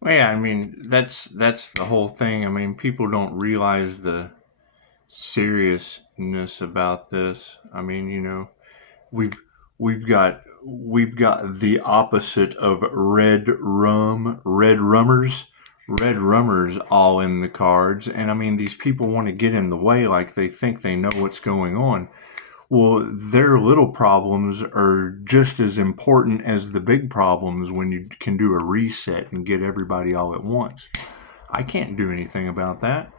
Well, yeah, I mean that's the whole thing. I mean, people don't realize the seriousness about this. I mean, we've we've got the opposite of red rummers all in the cards, and I mean these people want to get in the way like they think they know what's going on. Well, their little problems are just as important as the big problems when you can do a reset and get everybody all at once. I can't do anything about that.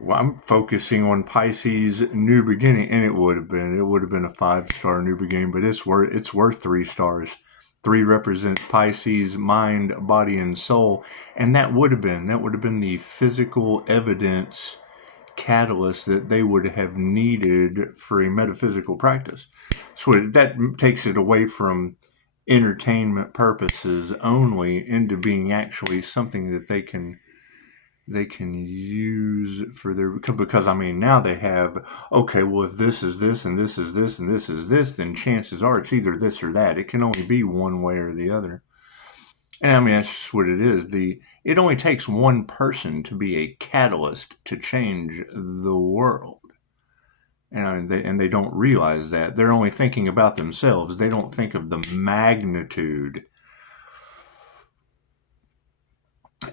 Well, I'm focusing on Pisces new beginning, and it would have been a 5-star new beginning, but it's worth 3 stars. Three represents Pisces mind, body, and soul, and that would have been the physical evidence catalyst that they would have needed for a metaphysical practice. So that takes it away from entertainment purposes only into being actually something that they can use for their, because I mean now they have, okay, well if this is this and this is this and this is this, then chances are it's either this or that. It can only be one way or the other. And I mean that's just what it is. It only takes one person to be a catalyst to change the world. And they don't realize that. They're only thinking about themselves. They don't think of the magnitude.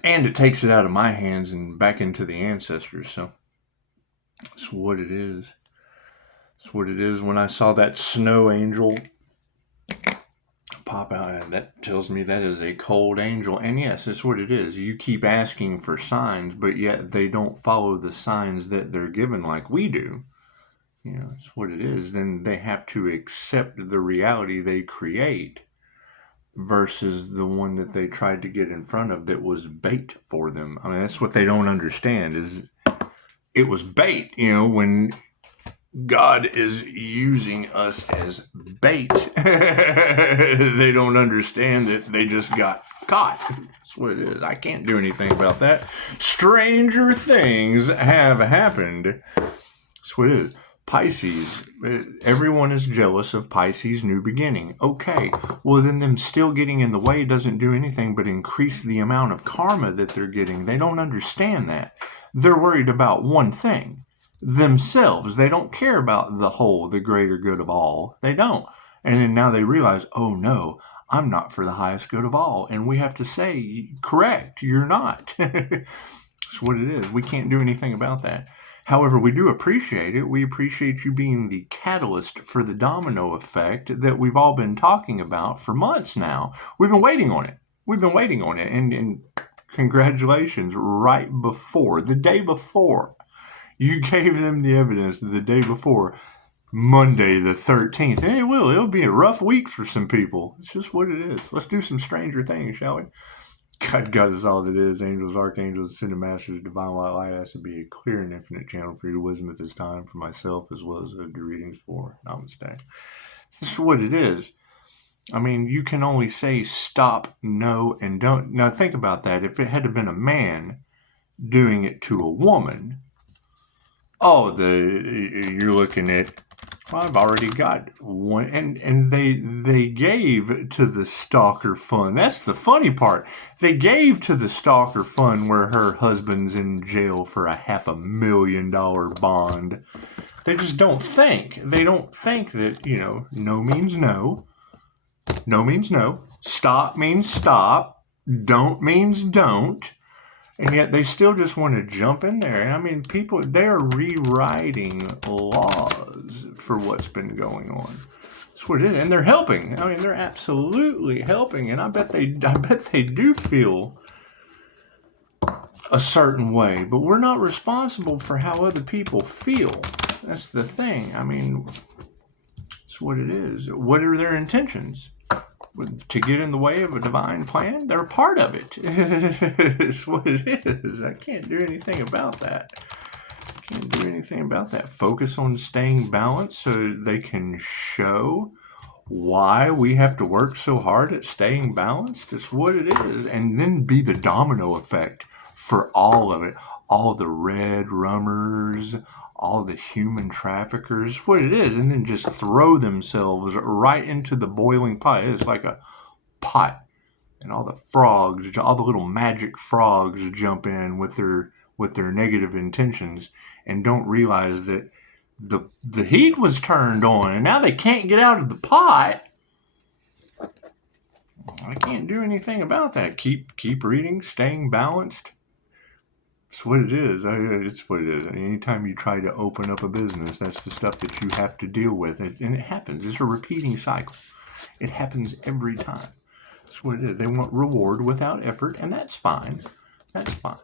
And it takes it out of my hands and back into the ancestors. So that's what it is. That's what it is. When I saw that snow angel pop out, that tells me that is a cold angel. And yes, that's what it is. You keep asking for signs, but yet they don't follow the signs that they're given like we do. That's what it is. Then they have to accept the reality they create versus the one that they tried to get in front of that was bait for them. I mean, that's what they don't understand is it was bait, when God is using us as bait. They don't understand that they just got caught. That's what it is. I can't do anything about that. Stranger things have happened. That's what it is. Pisces, everyone is jealous of Pisces' new beginning. Okay, well then them still getting in the way doesn't do anything but increase the amount of karma that they're getting. They don't understand that. They're worried about one thing, themselves. They don't care about the whole, the greater good of all. They don't. And then now they realize, oh no, I'm not for the highest good of all. And we have to say, correct, you're not. That's what it is. We can't do anything about that. However, we do appreciate it. We appreciate you being the catalyst for the domino effect that we've all been talking about for months now. We've been waiting on it. We've been waiting on it. And congratulations, right before, the day before, you gave them the evidence the day before, Monday the 13th. And it'll be a rough week for some people. It's just what it is. Let's do some stranger things, shall we? God is all that is. Angels, archangels, ascended masters, divine white light has to be a clear and infinite channel for your wisdom at this time, for myself as well as the readings for. Namaste. This is what it is. I mean, you can only say stop, no, and don't. Now think about that. If it had been a man doing it to a woman, you're looking at, well, I've already got one, and they gave to the stalker fund. That's the funny part. They gave to the stalker fund where her husband's in jail for a $500,000 bond. They just don't think. They don't think that, no means no. No means no. Stop means stop. Don't means don't. And yet they still just want to jump in there. And I mean, people, they're rewriting laws for what's been going on. That's what it is. And they're helping. I mean, they're absolutely helping. And I bet they do feel a certain way. But we're not responsible for how other people feel. That's the thing. I mean, that's what it is. What are their intentions? To get in the way of a divine plan? They're a part of it. It's what it is. I can't do anything about that. Focus on staying balanced so they can show why we have to work so hard at staying balanced. It's what it is. And then be the domino effect for all of it. All the red rummers, all the human traffickers, what it is, and then just throw themselves right into the boiling pot. It's like a pot and all the frogs, all the little magic frogs jump in with their negative intentions and don't realize that the heat was turned on and now they can't get out of the pot. I can't do anything about that. Keep reading, staying balanced. It's what it is. It's what it is. Anytime you try to open up a business, that's the stuff that you have to deal with. And it happens. It's a repeating cycle. It happens every time. That's what it is. They want reward without effort, and that's fine. That's fine.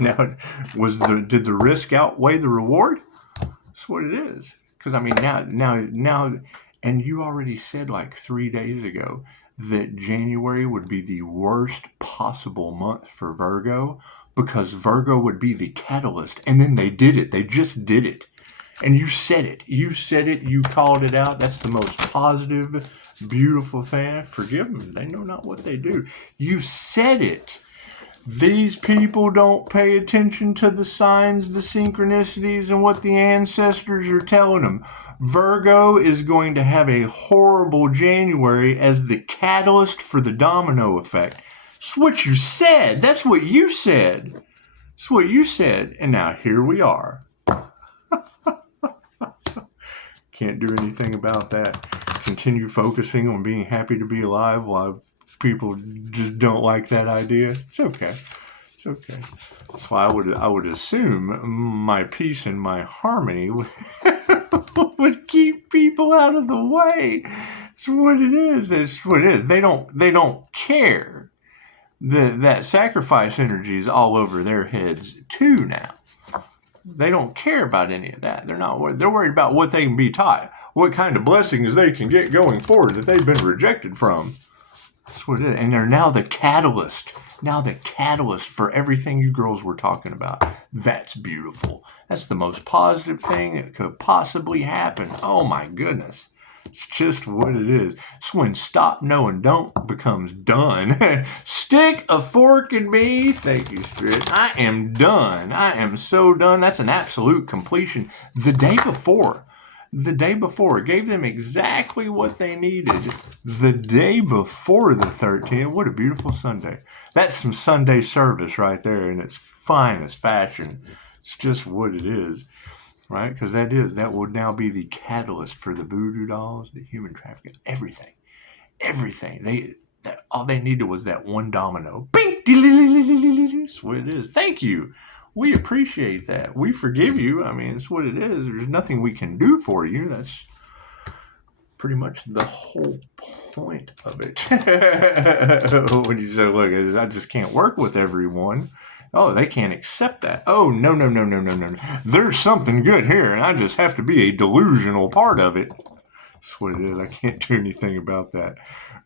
Now, did the risk outweigh the reward? That's what it is. Because, I mean, now, and you already said like 3 days ago that January would be the worst possible month for Virgo because Virgo would be the catalyst. And then they did it. They just did it. And you said it. You said it. You called it out. That's the most positive, beautiful thing. Forgive them. They know not what they do. You said it. These people don't pay attention to the signs, the synchronicities, and what the ancestors are telling them. Virgo is going to have a horrible January as the catalyst for the domino effect. That's what you said. That's what you said. That's what you said. And now here we are. Can't do anything about that. Continue focusing on being happy to be alive while people just don't like that idea. It's okay. It's okay. That's why I would assume my peace and my harmony would keep people out of the way. It's what it is. That's what it is. They don't care. That sacrifice energy is all over their heads too now. They don't care about any of that. They're worried about what they can be taught, what kind of blessings they can get going forward that they've been rejected from. That's what it is. And they're now the catalyst. Now the catalyst for everything you girls were talking about. That's beautiful. That's the most positive thing that could possibly happen. Oh my goodness. It's just what it is. It's when stop, no, and don't becomes done. Stick a fork in me. Thank you, Spirit. I am done. I am so done. That's an absolute completion. The day before, it gave them exactly what they needed. The day before the 13th. What a beautiful Sunday. That's some Sunday service right there in its finest fashion. It's just what it is. Right? Because that would now be the catalyst for the voodoo dolls, the human trafficking, everything. All they needed was that one domino. Bing! That's what it is. Thank you. We appreciate that. We forgive you. I mean, it's what it is. There's nothing we can do for you. That's pretty much the whole point of it. When you say, look, I just can't work with everyone. Oh, they can't accept that. Oh, no. There's something good here, and I just have to be a delusional part of it. That's what it is. I can't do anything about that.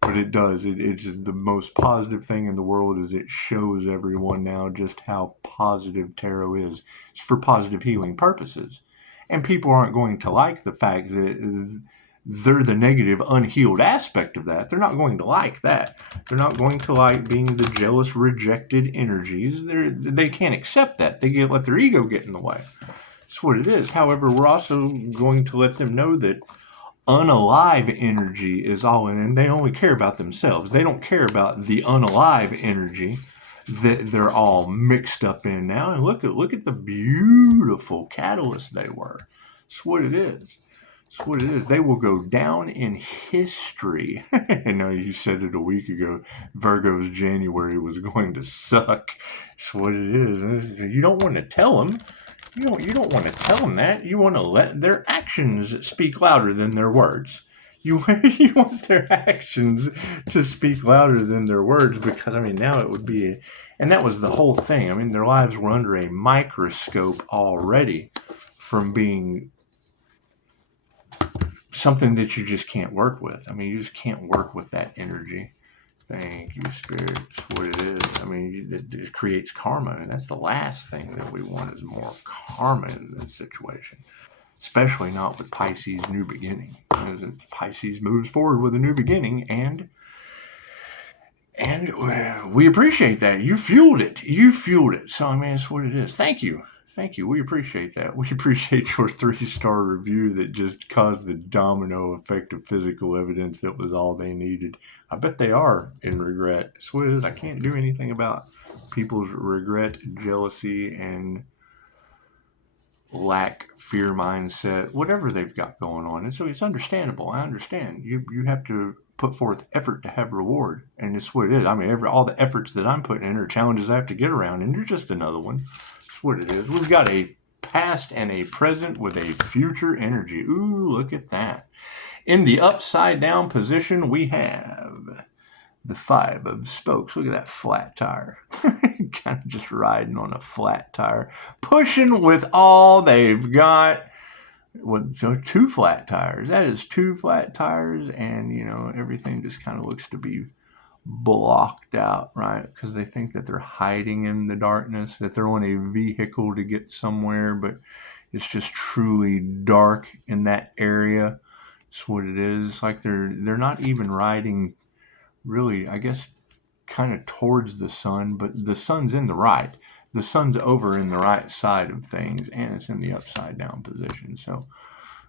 But it does. It's just the most positive thing in the world is it shows everyone now just how positive tarot is. It's for positive healing purposes. And people aren't going to like the fact that they're the negative, unhealed aspect of that. They're not going to like that. They're not going to like being the jealous, rejected energies. They can't accept that. They let their ego get in the way. That's what it is. However, we're also going to let them know that unalive energy is all in, and they only care about themselves. They don't care about the unalive energy that they're all mixed up in now. And look at the beautiful catalyst they were. That's what it is. That's what it is. They will go down in history. I know you said it a week ago. Virgo's January was going to suck. That's what it is. You don't want to tell them. You don't want to tell them that. You want to let their actions speak louder than their words. You want their actions to speak louder than their words because, I mean, now it would be, and that was the whole thing. I mean, their lives were under a microscope already from being something that you just can't work with. I mean, you just can't work with that energy. Thank you, Spirit. It's what it is. I mean, it creates karma, and that's the last thing that we want is more karma in this situation. Especially not with Pisces' new beginning. Pisces moves forward with a new beginning, and we appreciate that. You fueled it. So, I mean, it's what it is. Thank you. thank you. We appreciate that. We appreciate your 3-star review that just caused the domino effect of physical evidence that was all they needed. I bet they are in regret. Swizz, I can't do anything about people's regret, jealousy, and lack, fear mindset, whatever they've got going on. And so it's understandable. I understand. You have to put forth effort to have reward. And it's what it is. I mean, all the efforts that I'm putting in are challenges I have to get around, and you're just another one. That's what it is. We've got a past and a present with a future energy. Ooh, look at that. In the upside down position, we have the 5 of spokes. Look at that flat tire. Kind of just riding on a flat tire. Pushing with all they've got. With 2 flat tires. That is 2 flat tires, and everything just kind of looks to be blocked out, right? Because they think that they're hiding in the darkness, that they're on a vehicle to get somewhere, but it's just truly dark in that area. It's what it is. It's like they're not even riding really, I guess, kind of towards the sun, but the sun's in the right. The sun's over in the right side of things, and it's in the upside down position. So,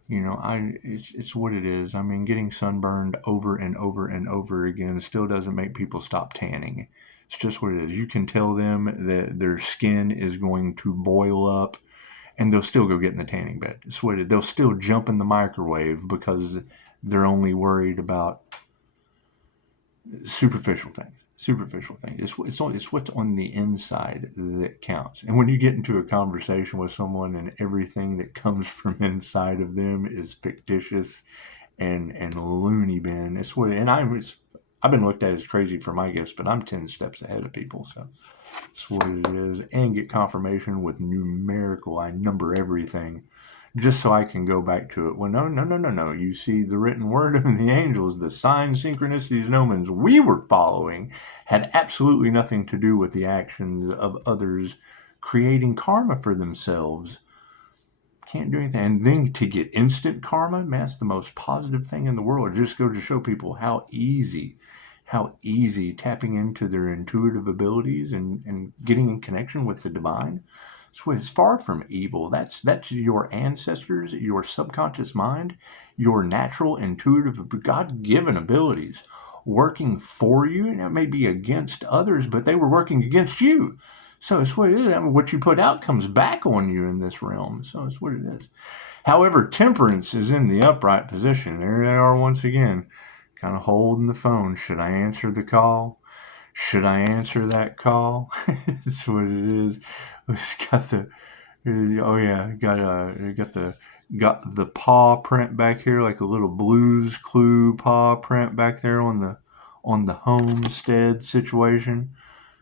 it's what it is. I mean, getting sunburned over and over and over again still doesn't make people stop tanning. It's just what it is. You can tell them that their skin is going to boil up, and they'll still go get in the tanning bed. It's what it is. They'll still jump in the microwave because they're only worried about superficial things. It's what's on the inside that counts. And when you get into a conversation with someone and everything that comes from inside of them is fictitious and loony bin, it's what. And I've been looked at as crazy for my gifts, but I'm 10 steps ahead of people. So it's what it is. And get confirmation with numerical. I number everything, just so I can go back to it. Well, no. You see, the written word of the angels, the signs, synchronicities, and omens we were following had absolutely nothing to do with the actions of others creating karma for themselves. Can't do anything. And then to get instant karma, man, that's the most positive thing in the world. Just go to show people how easy tapping into their intuitive abilities and getting in connection with the divine. So it's far from evil. That's your ancestors, your subconscious mind, your natural, intuitive, God-given abilities working for you. And it may be against others, but they were working against you. So it's what it is. I mean, what you put out comes back on you in this realm. So it's what it is. However, temperance is in the upright position. There they are once again, kind of holding the phone. Should I answer the call? Should I answer that call? That's what it is. It's got the got the paw print back here, like a little Blues Clue paw print back there on the homestead situation.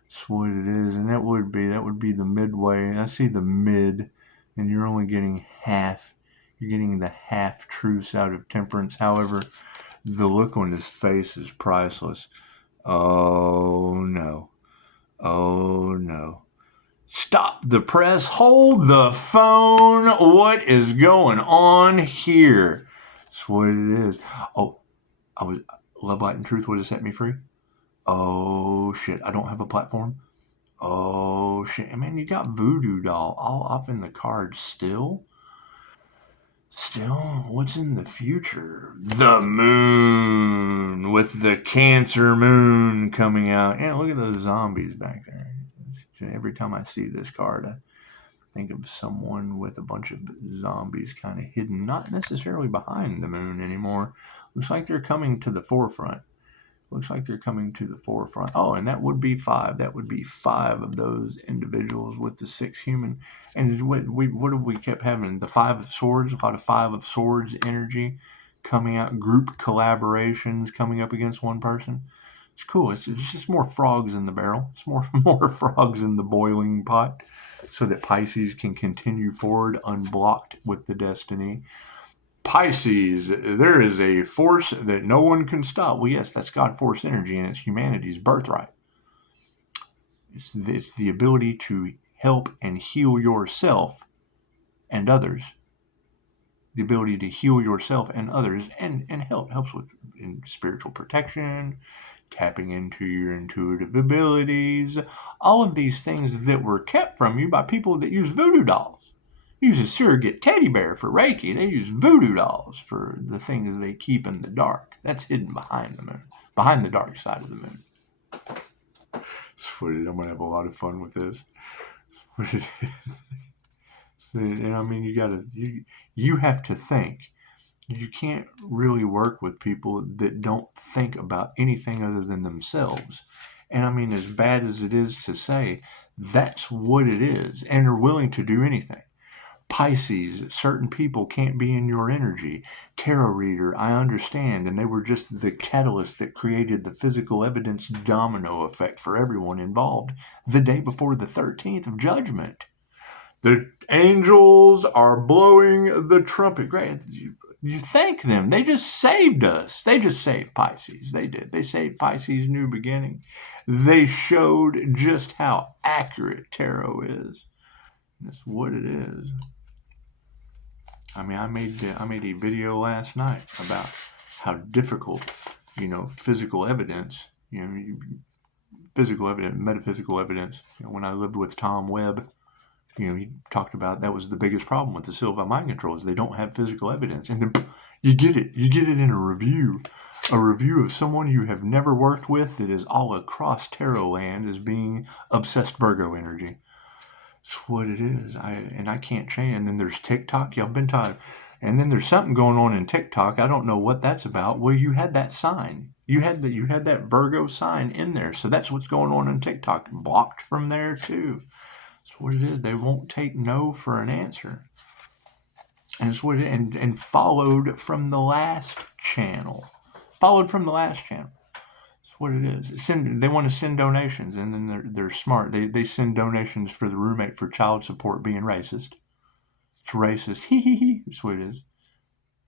That's what it is, and that would be the midway. And I see the mid, and you're only getting half. You're getting the half truths out of temperance. However, the look on his face is priceless. Oh no. Stop the press. Hold the phone. What is going on here? That's what it is. Oh, Love, Light, and Truth would have set me free. Oh, shit. I don't have a platform. Oh, shit. I mean, you got Voodoo Doll all off in the cards still. What's in the future? The moon, with the Cancer moon coming out. Yeah, look at those zombies back there. Every time I see this card, I think of someone with a bunch of zombies kind of hidden, not necessarily behind the moon anymore. Looks like they're coming to the forefront. Oh, and that would be 5. That would be 5 of those individuals with the 6 human. And what have we kept having? The 5 of Swords, a lot of 5 of Swords energy coming out, group collaborations coming up against one person. It's cool. It's just more frogs in the barrel. It's more frogs in the boiling pot, so that Pisces can continue forward unblocked with the destiny. Pisces, there is a force that no one can stop. Well, yes, that's God force energy, and it's humanity's birthright. It's the ability to help and heal yourself and others. The ability to heal yourself and others and helps with in spiritual protection, tapping into your intuitive abilities, all of these things that were kept from you by people that use voodoo dolls. Use a surrogate teddy bear for Reiki. They use voodoo dolls for the things they keep in the dark. That's hidden behind the moon, behind the dark side of the moon. I'm going to have a lot of fun with this. And I mean, you have to think. You can't really work with people that don't think about anything other than themselves. And I mean, as bad as it is to say, that's what it is, and are willing to do anything. Pisces, certain people can't be in your energy. Tarot reader, I understand, and they were just the catalyst that created the physical evidence domino effect for everyone involved the day before the 13th of Judgment. The angels are blowing the trumpet. Great. You thank them. They just saved us. They just saved Pisces. They did. They saved Pisces' new beginning. They showed just how accurate tarot is. That's what it is. I mean, I made a video last night about how difficult, physical evidence, physical evidence, metaphysical evidence. When I lived with Tom Webb, he talked about that was the biggest problem with the Silva mind control is they don't have physical evidence. And then you get it in a review of someone you have never worked with that is all across tarot land as being obsessed Virgo energy. It's what it is. I can't change. And then there's TikTok. Y'all been taught. And then there's something going on in TikTok. I don't know what that's about. Well, you had that sign. You had that Virgo sign in there. So that's what's going on in TikTok. Blocked from there too. That's what it is. They won't take no for an answer. And it's what it is. And followed from the last channel. That's what it is. They want to send donations, and then they're smart. They send donations for the roommate for child support being racist. It's racist. That's what it is.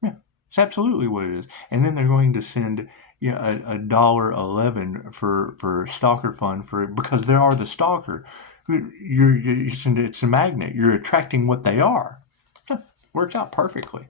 Yeah, it's absolutely what it is. And then they're going to send $1.11 for stalker fund because they are the stalker. It's a magnet. You're attracting what they are. Works out perfectly.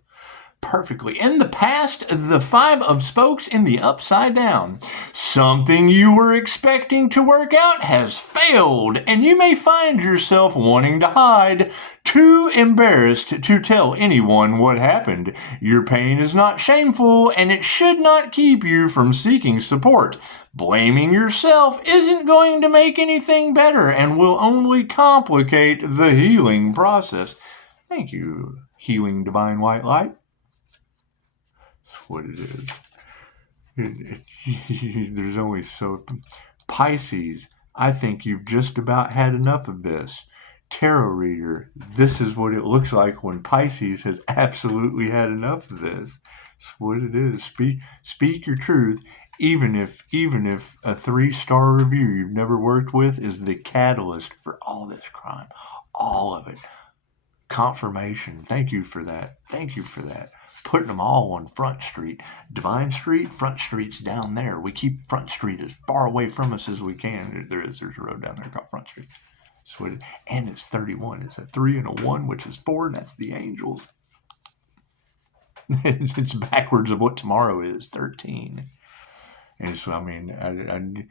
In the past, the 5 of spokes in the upside down. Something you were expecting to work out has failed, and you may find yourself wanting to hide, too embarrassed to tell anyone what happened. Your pain is not shameful, and it should not keep you from seeking support. Blaming yourself isn't going to make anything better and will only complicate the healing process. Thank you, Healing Divine White Light. What it is. There's only Pisces, I think you've just about had enough of this. Tarot reader, this is what it looks like when Pisces has absolutely had enough of this. That's what it is. Speak your truth, even if a 3-star review you've never worked with is the catalyst for all this crime. All of it. Confirmation. Thank you for that. Putting them all on Front Street. Divine Street, Front Street's down there. We keep Front Street as far away from us as we can. There's a road down there called Front Street. And it's 31. It's a 3 and a 1, which is 4, and that's the angels. It's backwards of what tomorrow is, 13. And so, I mean,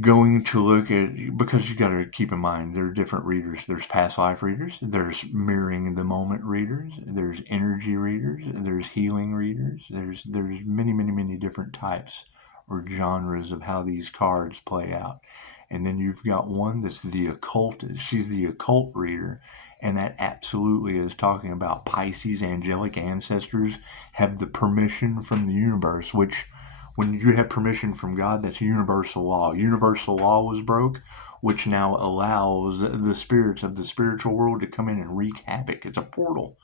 going to look at, because you got to keep in mind there are different readers. There's past life readers, there's mirroring the moment readers, there's energy readers, there's healing readers, there's many different types or genres of how these cards play out. And then you've got one that's the occult. She's the occult reader, and that absolutely is talking about Pisces angelic ancestors have the permission from the universe, which when you have permission from God, that's universal law. Universal law was broke, which now allows the spirits of the spiritual world to come in and wreak havoc. It's a portal.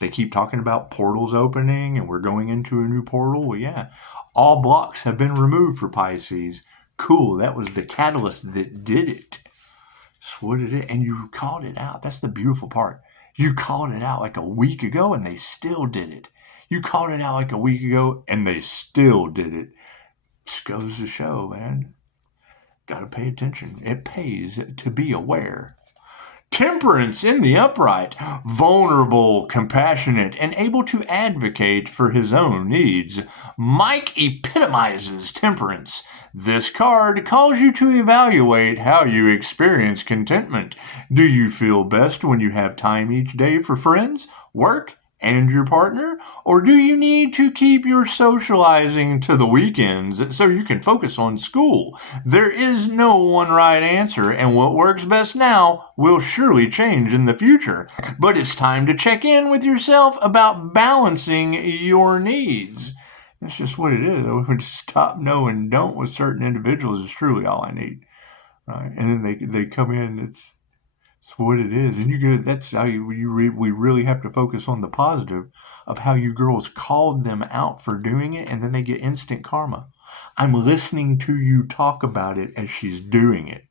They keep talking about portals opening and we're going into a new portal. Well, yeah, all blocks have been removed for Pisces. Cool, that was the catalyst that did it. That's what it is. And you called it out. That's the beautiful part. You called it out like a week ago and they still did it. You called it out like a week ago, and they still did it. Just goes to show, man. Got to pay attention. It pays to be aware. Temperance in the upright, vulnerable, compassionate, and able to advocate for his own needs. Mike epitomizes temperance. This card calls you to evaluate how you experience contentment. Do you feel best when you have time each day for friends, work, and your partner? Or do you need to keep your socializing to the weekends so you can focus on school? There is no one right answer, and what works best now will surely change in the future. But it's time to check in with yourself about balancing your needs. That's just what it is. I would stop, no, and don't with certain individuals is truly all I need. And then they come in, it's what it is, and you go. That's how we really have to focus on the positive of how you girls called them out for doing it, and then they get instant karma. I'm listening to you talk about it as she's doing it.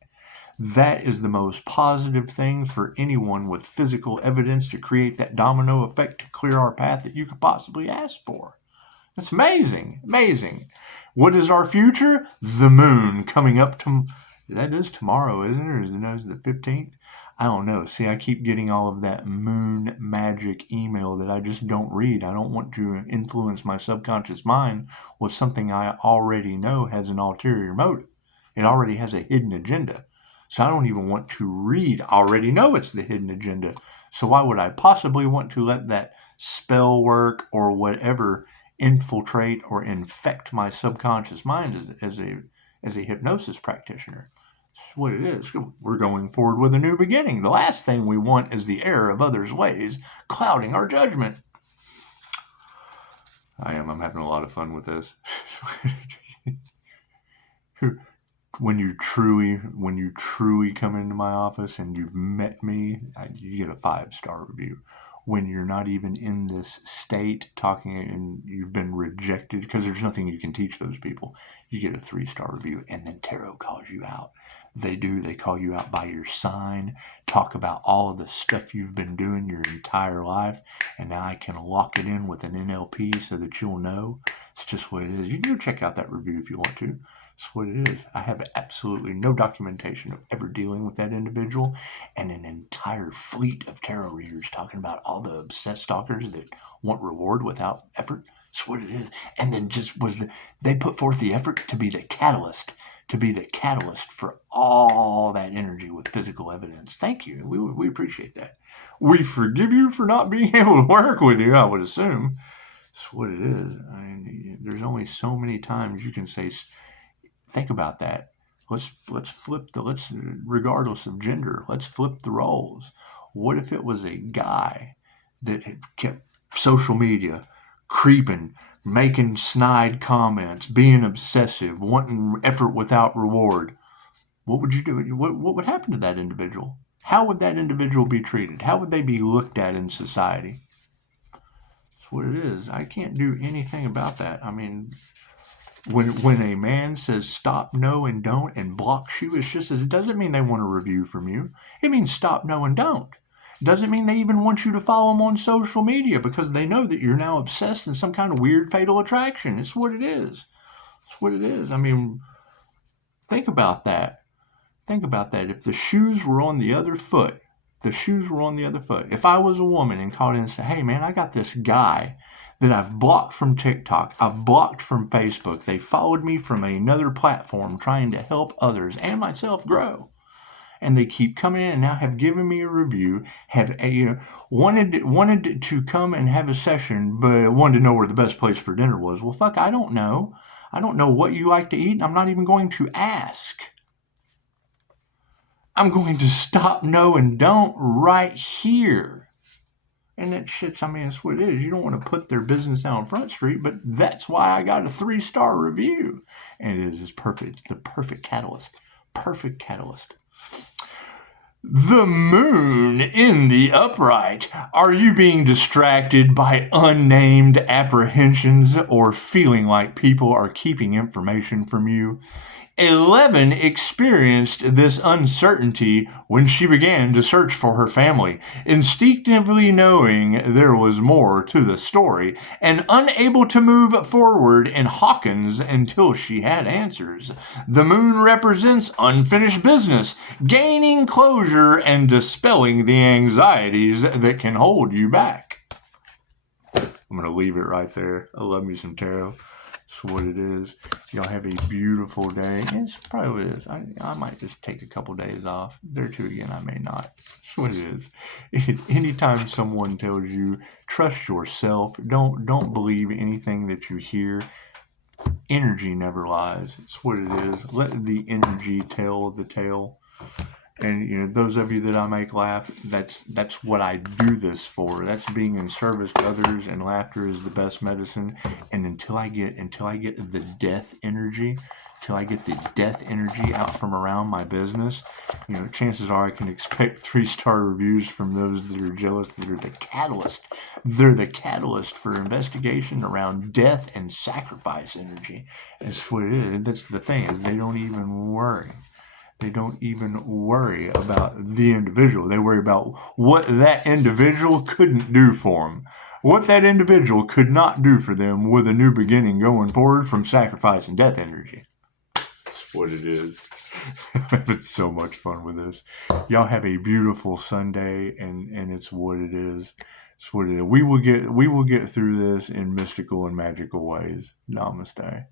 That is the most positive thing for anyone with physical evidence to create that domino effect to clear our path that you could possibly ask for. It's amazing, amazing. What is our future? The moon coming up to. That is tomorrow, isn't it? Or is it the 15th? I don't know. See, I keep getting all of that moon magic email that I just don't read. I don't want to influence my subconscious mind with something I already know has an ulterior motive. It already has a hidden agenda. So I don't even want to read. I already know it's the hidden agenda. So why would I possibly want to let that spell work or whatever infiltrate or infect my subconscious mind as a hypnosis practitioner? That's what it is. We're going forward with a new beginning. The last thing we want is the error of others' ways clouding our judgment. I'm having a lot of fun with this. When you truly come into my office and you've met me, you get a 5-star review. When you're not even in this state talking and you've been rejected, because there's nothing you can teach those people, you get a 3-star review. And then tarot calls you out. They call you out by your sign, talk about all of the stuff you've been doing your entire life, and now I can lock it in with an NLP so that you'll know. It's just what it is. You can go check out that review if you want to. It's what it is. I have absolutely no documentation of ever dealing with that individual, and an entire fleet of tarot readers talking about all the obsessed stalkers that want reward without effort. It's what it is. And then they put forth the effort to be the catalyst for all that energy with physical evidence. Thank you. We appreciate that. We forgive you for not being able to work with you, I would assume. That's what it is. There's only so many times you can say. Think about that. Let's regardless of gender, let's flip the roles. What if it was a guy that had kept social media creeping, making snide comments, being obsessive, wanting effort without reward? What would you do? What would happen to that individual? How would that individual be treated? How would they be looked at in society? That's what it is. I can't do anything about that. When a man says stop, no, and don't and blocks you, it doesn't mean they want a review from you. It means stop, no, and don't. It doesn't mean they even want you to follow them on social media because they know that you're now obsessed in some kind of weird fatal attraction. It's what it is. It's what it is. Think about that. Think about that. If the shoes were on the other foot, if I was a woman and called in and said, hey man, I got this guy that I've blocked from TikTok, I've blocked from Facebook. They followed me from another platform trying to help others and myself grow. And they keep coming in and now have given me a review, wanted to come and have a session, but wanted to know where the best place for dinner was. Well, fuck, I don't know. I don't know what you like to eat, and I'm not even going to ask. I'm going to stop, no, and don't right here. And that shit's, it's what it is. You don't want to put their business out on Front Street, but that's why I got a 3-star review. And it is perfect. It's the perfect catalyst. Perfect catalyst. The moon in the upright. Are you being distracted by unnamed apprehensions or feeling like people are keeping information from you? 11 experienced this uncertainty when she began to search for her family, instinctively knowing there was more to the story, and unable to move forward in Hawkins until she had answers. The moon represents unfinished business, gaining closure and dispelling the anxieties that can hold you back. I'm going to leave it right there. I love me some tarot. That's what it is. Y'all have a beautiful day. It's probably what it is. I might just take a couple days off. There too again, I may not. That's what it is. Anytime someone tells you, trust yourself, don't believe anything that you hear. Energy never lies. It's what it is. Let the energy tell the tale. And you know, those of you that I make laugh, that's what I do this for. That's being in service to others, and laughter is the best medicine. And until I get the death energy, out from around my business, you know, chances are I can expect 3-star reviews from those that are jealous. That are the catalyst. They're the catalyst for investigation around death and sacrifice energy. That's what it is. That's the thing, is they don't even worry. They don't even worry about the individual. They worry about what that individual couldn't do for them. What that individual could not do for them with a new beginning going forward from sacrifice and death energy. That's what it is. I'm having so much fun with this. Y'all have a beautiful Sunday, and it's what it is. It's what it is. We will get through this in mystical and magical ways. Namaste.